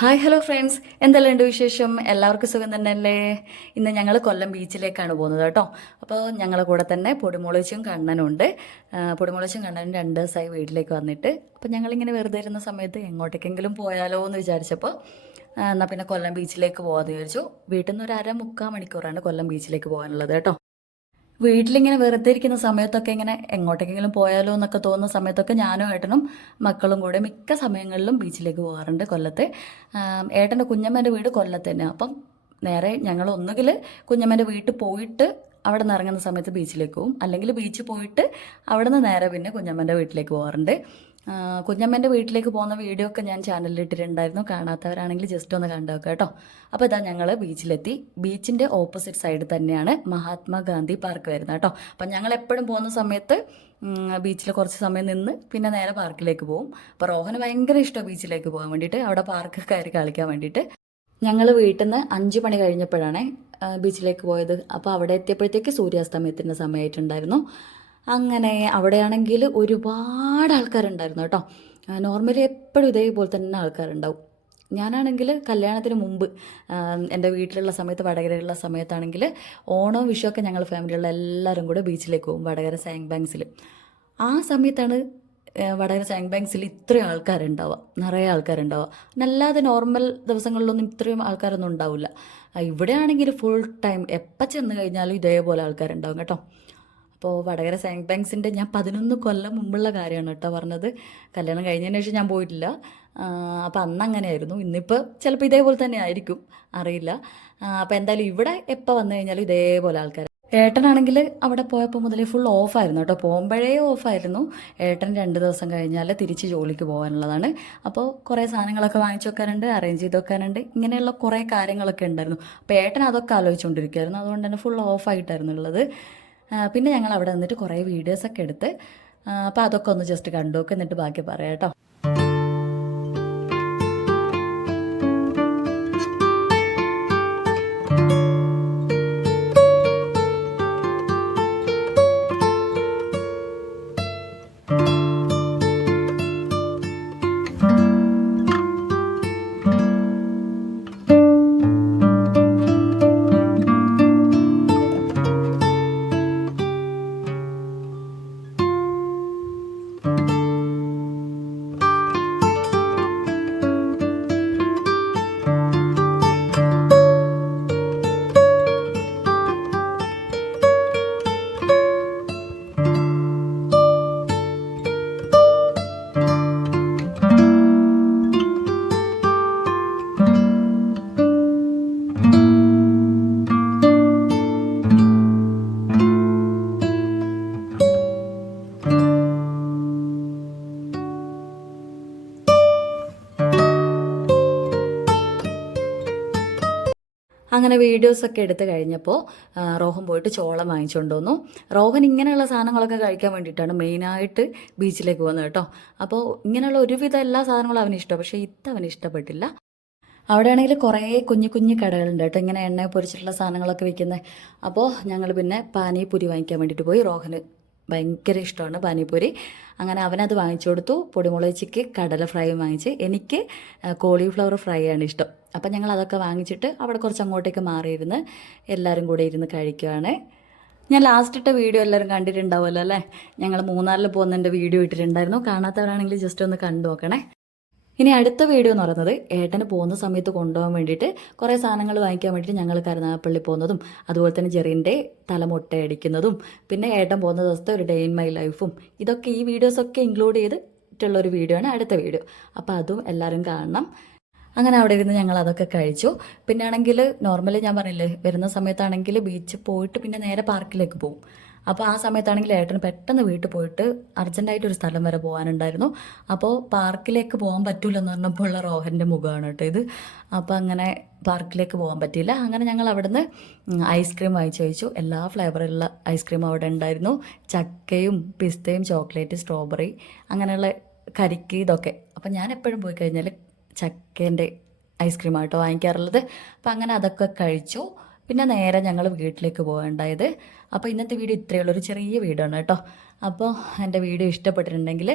Hi hello friends. എന്തെല്ലാം ഉണ്ട് വിശേഷം? എല്ലാവർക്കും സുഖം തന്നെയല്ലേ? ഇന്ന് ഞങ്ങൾ കൊല്ലം ബീച്ചിലേക്കാണ് പോകുന്നത് കേട്ടോ. അപ്പോൾ ഞങ്ങളുടെ കൂടെ തന്നെ പൊടിമുളച്ചും കണ്ണനുണ്ട് പൊടിമുളച്ചും കണ്ണനും രണ്ട് ദിവസമായി വീട്ടിലേക്ക് വന്നിട്ട്. അപ്പോൾ ഞങ്ങളിങ്ങനെ വെറുതെ ഇരുന്ന സമയത്ത് എങ്ങോട്ടേക്കെങ്കിലും പോയാലോ എന്ന് വിചാരിച്ചപ്പോൾ എന്നാൽ പിന്നെ കൊല്ലം ബീച്ചിലേക്ക് പോകാമെന്ന് വിചാരിച്ചു. വീട്ടിൽ നിന്ന് ഒരു അര മുക്കാൽ മണിക്കൂറാണ് കൊല്ലം ബീച്ചിലേക്ക് പോകാനുള്ളത് കേട്ടോ. വീട്ടിലിങ്ങനെ വെറുതെ ഇരിക്കുന്ന സമയത്തൊക്കെ ഇങ്ങനെ എങ്ങോട്ടേക്കെങ്കിലും പോയാലോ എന്നൊക്കെ തോന്നുന്ന സമയത്തൊക്കെ ഞാനും ഏട്ടനും മക്കളും കൂടെ മിക്ക സമയങ്ങളിലും ബീച്ചിലേക്ക് പോകാറുണ്ട് കൊല്ലത്ത്. ഏട്ടന്റെ കുഞ്ഞമ്മേന്റെ വീട് കൊല്ലത്ത് തന്നെ അപ്പം നേരെ ഞങ്ങൾ ഒന്നുകിൽ കുഞ്ഞമ്മേന്റെ വീട്ടിൽ പോയിട്ട് അവിടെ നിന്ന് ഇറങ്ങുന്ന സമയത്ത് ബീച്ചിലേക്ക് പോകും അല്ലെങ്കിൽ ബീച്ചിൽ പോയിട്ട് അവിടെ നിന്ന് നേരെ പിന്നെ കുഞ്ഞമ്മേന്റെ വീട്ടിലേക്ക് പോകാറുണ്ട്. കുഞ്ഞമ്മേന്റെ വീട്ടിലേക്ക് പോകുന്ന വീഡിയോ ഒക്കെ ഞാൻ ചാനലിൽ ഇട്ടിട്ടുണ്ടായിരുന്നു. കാണാത്തവരാണെങ്കിൽ ജസ്റ്റ് ഒന്ന് കണ്ടു കേട്ടോ. അപ്പോൾ ഇതാ ഞങ്ങൾ ബീച്ചിലെത്തി ബീച്ചിന്റെ ഓപ്പോസിറ്റ് സൈഡ് തന്നെയാണ് മഹാത്മാഗാന്ധി പാർക്ക് വരുന്നത് കേട്ടോ. അപ്പം ഞങ്ങൾ എപ്പോഴും പോകുന്ന സമയത്ത് ബീച്ചിൽ കുറച്ച് സമയം നിന്ന് പിന്നെ നേരെ പാർക്കിലേക്ക് പോകും. അപ്പോൾ റോഹന് ഭയങ്കര ഇഷ്ടമാണ് ബീച്ചിലേക്ക് പോകാൻ വേണ്ടിയിട്ട്. അവിടെ പാർക്ക് കയറി കളിക്കാൻ വേണ്ടിയിട്ട്. ഞങ്ങൾ വീട്ടിൽ നിന്ന് അഞ്ച് മണി കഴിഞ്ഞപ്പോഴാണ് ബീച്ചിലേക്ക് പോയത്. അപ്പോൾ അവിടെ എത്തിയപ്പോഴത്തേക്ക് സൂര്യാസ്തമയത്തിന്റെ സമയമായിട്ടുണ്ടായിരുന്നു. അങ്ങനെ അവിടെയാണെങ്കിൽ ഒരുപാട് ആൾക്കാരുണ്ടായിരുന്നു കേട്ടോ. നോർമലി എപ്പോഴും ഇതേപോലെ തന്നെ ആൾക്കാരുണ്ടാവും. ഞാനാണെങ്കിൽ കല്യാണത്തിന് മുമ്പ് എന്റെ വീട്ടിലുള്ള സമയത്ത് വടകരയുള്ള സമയത്താണെങ്കിൽ ഓണം വിഷുവൊക്കെ ഞങ്ങൾ ഫാമിലിയുള്ള എല്ലാവരും കൂടെ ബീച്ചിലേക്ക് പോകും വടകര സാങ് ബാങ്ക്സിൽ. ആ സമയത്താണ് വടകര സാങ് ബാങ്ക്സിൽ ഇത്രയും ആൾക്കാരുണ്ടാവുക നിറയെ ആൾക്കാരുണ്ടാവുക. അല്ലാതെ നോർമൽ ദിവസങ്ങളിലൊന്നും ഇത്രയും ആൾക്കാരൊന്നും ഉണ്ടാവില്ല. ഇവിടെ ഇവിടെയാണെങ്കിൽ ഫുൾ ടൈം എപ്പോൾ ചെന്ന് കഴിഞ്ഞാലും ഇതേപോലെ ആൾക്കാരുണ്ടാവും കേട്ടോ. അപ്പോൾ വടകര സാങ് ബാങ്ക്സിന്റെ ഞാൻ പതിനൊന്ന് കൊല്ലം മുമ്പുള്ള കാര്യമാണ് കേട്ടോ പറഞ്ഞത്. കല്യാണം കഴിഞ്ഞതിന് ശേഷം ഞാൻ പോയിട്ടില്ല. അപ്പോൾ അന്ന് അങ്ങനെയായിരുന്നു ഇന്നിപ്പോൾ ചിലപ്പോൾ ഇതേപോലെ തന്നെ ആയിരിക്കും. അറിയില്ല. അപ്പോൾ എന്തായാലും ഇവിടെ എപ്പോൾ വന്നു കഴിഞ്ഞാലും ഇതേപോലെ ആൾക്കാർ ഏട്ടനാണെങ്കിൽ അവിടെ പോയപ്പോൾ മുതലേ ഫുൾ ഓഫായിരുന്നു കേട്ടോ. പോകുമ്പോഴേ ഓഫായിരുന്നു ഏട്ടൻ രണ്ട് ദിവസം കഴിഞ്ഞാൽ തിരിച്ച് ജോലിക്ക് പോകാനുള്ളതാണ്. അപ്പോൾ കുറേ സാധനങ്ങളൊക്കെ വാങ്ങിച്ചു വെക്കാനുണ്ട് അറേഞ്ച് ചെയ്ത് വെക്കാനുണ്ട്. ഇങ്ങനെയുള്ള കുറേ കാര്യങ്ങളൊക്കെ ഉണ്ടായിരുന്നു. അപ്പോൾ ഏട്ടൻ അതൊക്കെ ആലോചിച്ചുകൊണ്ടിരിക്കുകയായിരുന്നു അതുകൊണ്ട് തന്നെ ഫുൾ ഓഫായിട്ടായിരുന്നു ഉള്ളത്. പിന്നെ ഞങ്ങൾ അവിടെ നിന്നിട്ട് കുറേ വീഡിയോസൊക്കെ എടുത്ത് അപ്പോൾ അതൊക്കെ ഒന്ന് ജസ്റ്റ് കണ്ടു എന്നിട്ട് ബാക്കി പറയാം കേട്ടോ. അങ്ങനെ വീഡിയോസൊക്കെ എടുത്ത് കഴിഞ്ഞപ്പോൾ റോഹൻ പോയിട്ട് ചോളം വാങ്ങിച്ചുകൊണ്ട് വന്നു. റോഹൻ ഇങ്ങനെയുള്ള സാധനങ്ങളൊക്കെ കഴിക്കാൻ വേണ്ടിയിട്ടാണ് മെയിനായിട്ട് ബീച്ചിലേക്ക് പോകുന്നത് കേട്ടോ. അപ്പോൾ ഇങ്ങനെയുള്ള ഒരുവിധം എല്ലാ സാധനങ്ങളും അവന് ഇഷ്ടം പക്ഷേ ഇത് അവന് ഇഷ്ടപ്പെട്ടില്ല. അവിടെ ആണെങ്കിൽ കുറേ കുഞ്ഞു കുഞ്ഞു കടകളുണ്ട് കേട്ടോ. ഇങ്ങനെ എണ്ണ പൊരിച്ചിട്ടുള്ള സാധനങ്ങളൊക്കെ വിൽക്കുന്നത് അപ്പോൾ ഞങ്ങൾ പിന്നെ പാനിപൂരി വാങ്ങിക്കാൻ വേണ്ടിയിട്ട് പോയി റോഹന് ഭയങ്കര ഇഷ്ടമാണ് പാനിപൂരി. അങ്ങനെ അവനത് വാങ്ങിച്ചു കൊടുത്തു. പൊടിമുളച്ചിക്ക് കടല ഫ്രൈ വാങ്ങിച്ച്. എനിക്ക് കോളിഫ്ലവർ ഫ്രൈ ആണ് ഇഷ്ടം. അപ്പം ഞങ്ങൾ അതൊക്കെ വാങ്ങിച്ചിട്ട് അവിടെ കുറച്ച് അങ്ങോട്ടേക്ക് മാറിയിരുന്ന് എല്ലാവരും കൂടെ ഇരുന്ന് കഴിക്കുകയാണ് ഞാൻ ലാസ്റ്റ് ഇട്ട വീഡിയോ എല്ലാവരും കണ്ടിട്ടുണ്ടാവുമല്ലോ അല്ലേ? ഞങ്ങൾ മൂന്നാറിൽ പോകുന്നതിന്റെ വീഡിയോ ഇട്ടിട്ടുണ്ടായിരുന്നു. കാണാത്തവരാണെങ്കിൽ ജസ്റ്റ് ഒന്ന് കണ്ടു നോക്കണേ. ഇനി അടുത്ത വീഡിയോ എന്ന് പറയുന്നത് ഏട്ടന് പോകുന്ന സമയത്ത് കൊണ്ടുപോകാൻ വേണ്ടിയിട്ട് കുറേ സാധനങ്ങൾ വാങ്ങിക്കാൻ വേണ്ടിയിട്ട് ഞങ്ങൾ കരുനാഗപ്പള്ളി പോകുന്നതും അതുപോലെ തന്നെ ജെറിന്റെ തലമുട്ട അടിക്കുന്നതും പിന്നെ ഏട്ടൻ പോകുന്ന ദിവസത്തെ ഒരു ഡേ ഇൻ മൈ ലൈഫും ഇതൊക്കെ ഈ വീഡിയോസൊക്കെ ഇൻക്ലൂഡ് ചെയ്തിട്ടുള്ള ഒരു വീഡിയോ ആണ് അടുത്ത വീഡിയോ അപ്പോൾ അതും എല്ലാവരും കാണണം. അങ്ങനെ അവിടെ ഇരുന്ന് ഞങ്ങൾ അതൊക്കെ കഴിച്ചു. പിന്നെ ആണെങ്കിൽ നോർമലി ഞാൻ പറഞ്ഞില്ലേ വരുന്ന സമയത്താണെങ്കിൽ ബീച്ച് പോയിട്ട് പിന്നെ നേരെ പാർക്കിലേക്ക് പോകും. അപ്പോൾ ആ സമയത്താണെങ്കിൽ ഏട്ടന് പെട്ടെന്ന് വീട്ടിൽ പോയിട്ട് അർജന്റായിട്ട് ഒരു സ്ഥലം വരെ പോകാനുണ്ടായിരുന്നു. അപ്പോൾ പാർക്കിലേക്ക് പോകാൻ പറ്റൂലെന്ന് പറഞ്ഞപ്പോൾ ഉള്ള റോഹന്റെ മുഖമാണ് കേട്ടോ ഇത്. അപ്പോൾ അങ്ങനെ പാർക്കിലേക്ക് പോകാൻ പറ്റിയില്ല. അങ്ങനെ ഞങ്ങൾ അവിടുന്ന് ഐസ്ക്രീം വാങ്ങിച്ചു കഴിച്ചു. എല്ലാ ഫ്ലേവറിലുള്ള ഐസ്ക്രീം അവിടെ ഉണ്ടായിരുന്നു. ചക്കയും പിസ്തയും ചോക്ലേറ്റ് സ്ട്രോബെറി അങ്ങനെയുള്ള കരിക്ക് ഇതൊക്കെ. അപ്പം ഞാൻ എപ്പോഴും പോയി കഴിഞ്ഞാൽ ചക്കേന്റെ ഐസ്ക്രീം ആയിട്ടോ വാങ്ങിക്കാറുള്ളത്. അപ്പം അങ്ങനെ അതൊക്കെ കഴിച്ചു. പിന്നെ നേരെ ഞങ്ങൾ വീട്ടിലേക്ക് പോകേണ്ടായത് അപ്പോൾ ഇന്നത്തെ വീഡിയോ ഇത്രയേ ഉള്ളൂ ഒരു ചെറിയ വീഡിയോ ആണ് കേട്ടോ. അപ്പോൾ എന്റെ വീഡിയോ ഇഷ്ടപ്പെട്ടിട്ടുണ്ടെങ്കിൽ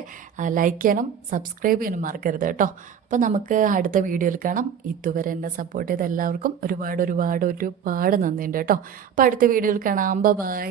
ലൈക്ക് ചെയ്യണം സബ്സ്ക്രൈബ് ചെയ്യാനും മറക്കരുത് കേട്ടോ. അപ്പോൾ നമുക്ക് അടുത്ത വീഡിയോയിൽ കാണാം. ഇതുവരെ എന്നെ സപ്പോർട്ട് ചെയ്ത എല്ലാവർക്കും ഒരുപാട് ഒരുപാട് ഒരുപാട് നന്ദിയുണ്ട് കേട്ടോ. അപ്പോൾ അടുത്ത വീഡിയോയിൽ കാണാം. ബൈ